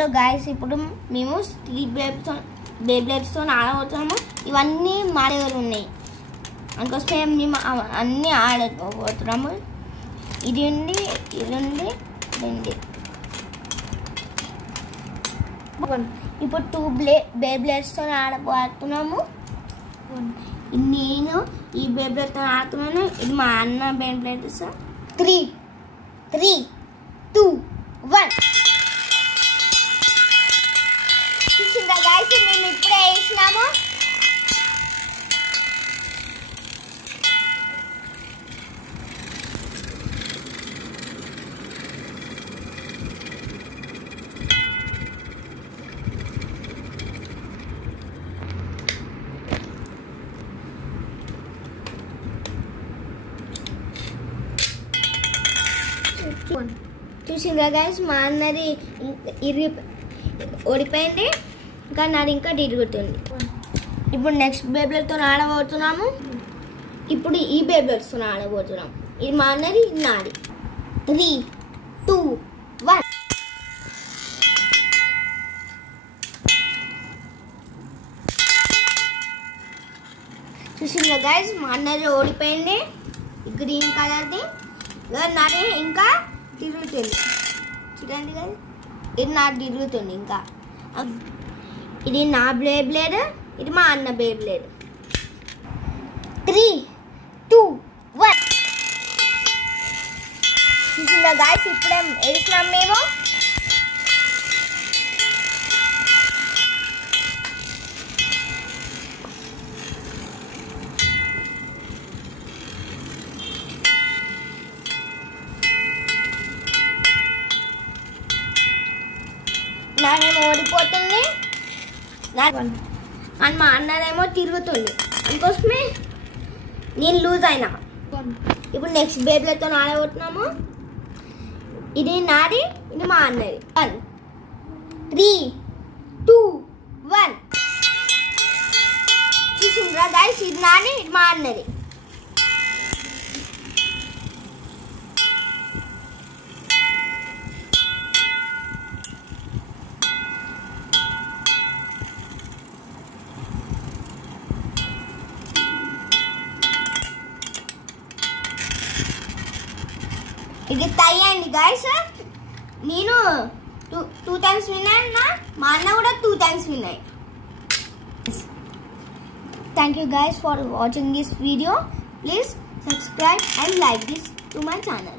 So guys ఇప్పుడు మేము steel బేబ్లెట్స్తో ఆడబోతున్నాము. ఇవన్నీ మా దగ్గర ఉన్నాయి అందుకోసమే మేము అన్నీ ఆడబోతున్నాము. ఇది ఉంది ఇప్పుడు 2 బేబ్లెట్స్తో ఆడబోతున్నాము. నేను ఈ బేబ్లెట్తో ఆడుతున్నాను. ఇది మా అన్న బేబ్లెట్స్. 3, 2, 1 చూసిందా గైస్, మేము ఇప్పుడే వేసినాము. చూసిందా గైస్, మా అన్నది ఓడిపోయింది, ఇంకా నాది ఇంకా తిరుగుతుంది. ఇప్పుడు నెక్స్ట్ బేబ్లెట్తో ఆడబోతున్నాము. ఇప్పుడు ఈ బేబ్లెట్స్తో ఆడబోతున్నాము. ఇది మా అన్నది, ఇది నాది. 3, 2, 1 చూసిందా గైస్, మా అన్నది ఓడిపోయింది గ్రీన్ కలర్ది. నాది ఇంకా తిరుగుతుంది చూడండి కదా, ఇది నాకు తిరుగుతుంది. ఇంకా ఇది నా బేబ్లేడ్, ఇది మా అన్న బేబ్లేడ్. 3, 2, 1 చూసిందా గైస్, ఇప్పుడే వేసినాం మేము. నాదేమో ఓడిపోతుంది అండ్ మా అన్నదేమో తిరుగుతుంది, అందుకోసమే నేను లూజ్ అయినా. ఇప్పుడు నెక్స్ట్ బేబ్లెట్తో ఆడబోతున్నాము. ఇది నాది, ఇది మా అన్నది. 1, 3, 2, 1 చూసిండ్రా గైస్, ఇది నాది, ఇది మా అన్నది. ఇది టై అయింది గైస్. నేను 2 times విన్ అయినా, మా అన్న కూడా 2 times విన్ అయ్యి. Thank you guys for watching this video. Please subscribe and like this to my channel.